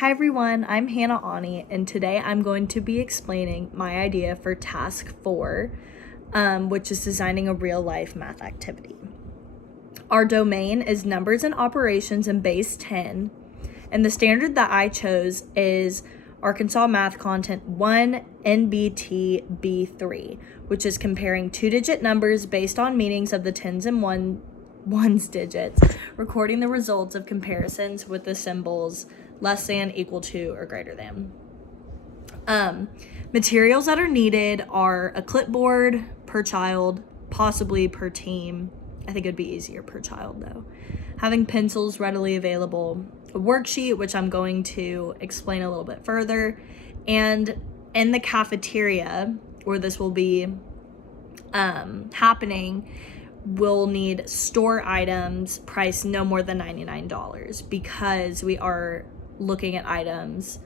Hi everyone, I'm Hannah Ani, and today I'm going to be explaining my idea for task 4, which is designing a real-life math activity. Our domain is numbers and operations in base 10, and the standard that I chose is Arkansas Math Content 1 NBT B3, which is comparing two-digit numbers based on meanings of the tens and ones digits, recording the results of comparisons with the symbols less than, equal to, or greater than. Materials that are needed are a clipboard per child, possibly per team. I think it'd be easier per child though. Having pencils readily available, a worksheet, which I'm going to explain a little bit further, and in the cafeteria, where this will be happening, we'll need store items priced no more than $99 because we are looking at items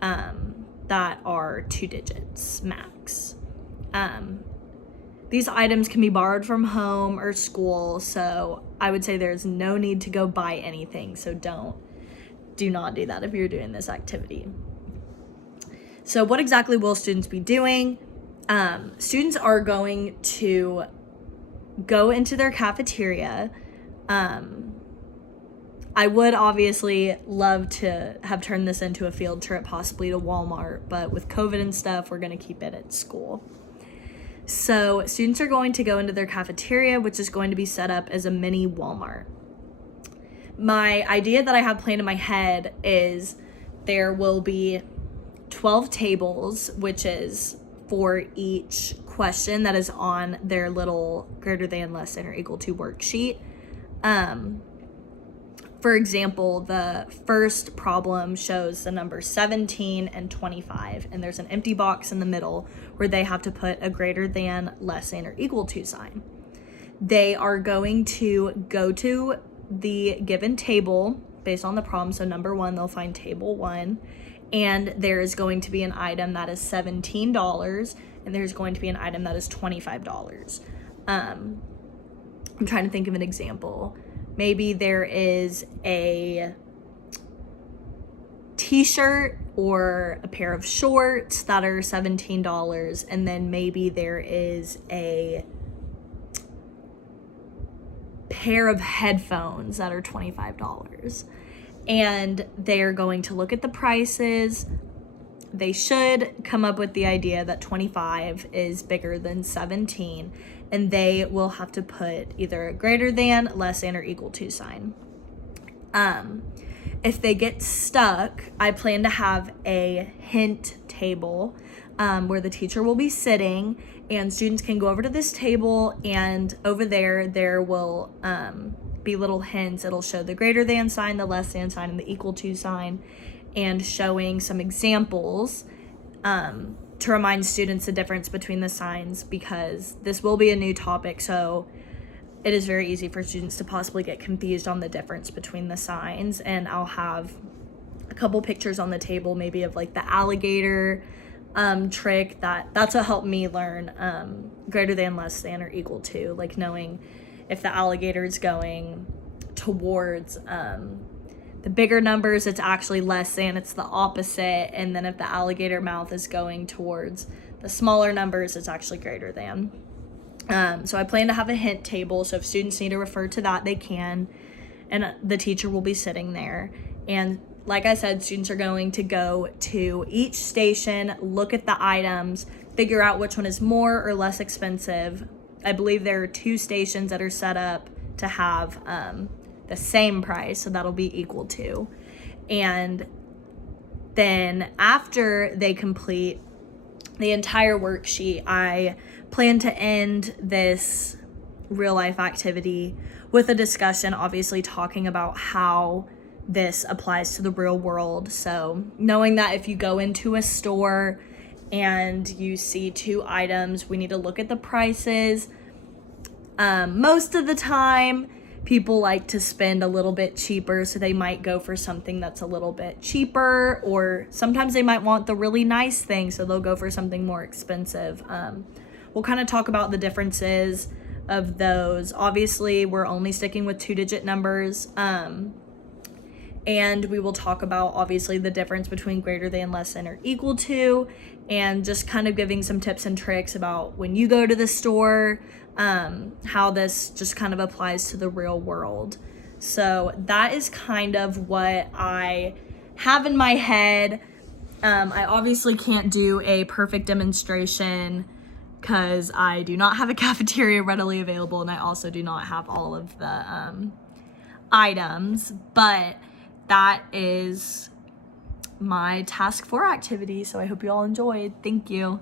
that are 2 digits max. These items can be borrowed from home or school, so I would say there's no need to go buy anything, so do not do that if you're doing this activity. So what exactly will students be doing? Students are going to go into their cafeteria. I would obviously love to have turned this into a field trip, possibly to Walmart, but with COVID and stuff, we're going to keep it at school. So students are going to go into their cafeteria, which is going to be set up as a mini Walmart. My idea that I have planned in my head is there will be 12 tables, which is for each question that is on their little greater than, less than, or equal to worksheet. For example, the first problem shows the numbers 17 and 25, and there's an empty box in the middle where they have to put a greater than, less than, or equal to sign. They are going to go to the given table based on the problem. So number 1, they'll find table 1, and there is going to be an item that is $17, and there's going to be an item that is $25. I'm trying to think of an example. Maybe there is a t-shirt or a pair of shorts that are $17, and then maybe there is a pair of headphones that are $25. And they're going to look at the prices. They should come up with the idea that 25 is bigger than 17, and they will have to put either a greater than, less than, or equal to sign. If they get stuck, I plan to have a hint table where the teacher will be sitting, and students can go over to this table, and over there will be little hints. It'll show the greater than sign, the less than sign, and the equal to sign, and showing some examples to remind students the difference between the signs, because this will be a new topic, so it is very easy for students to possibly get confused on the difference between the signs. And I'll have a couple pictures on the table, maybe of like the alligator trick. That's what helped me learn greater than, less than, or equal to, like knowing if the alligator is going towards the bigger numbers, it's actually less than, it's the opposite. And then if the alligator mouth is going towards the smaller numbers, it's actually greater than. So I plan to have a hint table, so if students need to refer to that, they can, and the teacher will be sitting there. And like I said, students are going to go to each station, look at the items, figure out which one is more or less expensive. I believe there are 2 stations that are set up to have the same price, so that'll be equal to. And then after they complete the entire worksheet, I plan to end this real life activity with a discussion, obviously talking about how this applies to the real world. So knowing that if you go into a store and you see 2 items, we need to look at the prices. Most of the time, people like to spend a little bit cheaper, so they might go for something that's a little bit cheaper, or sometimes they might want the really nice thing, so they'll go for something more expensive. We'll kind of talk about the differences of those. Obviously, we're only sticking with 2-digit numbers. And we will talk about obviously the difference between greater than, less than, or equal to, and just kind of giving some tips and tricks about when you go to the store, how this just kind of applies to the real world. So that is kind of what I have in my head. I obviously can't do a perfect demonstration because I do not have a cafeteria readily available, and I also do not have all of the items, but that is my task 4 activity. So I hope you all enjoyed. Thank you.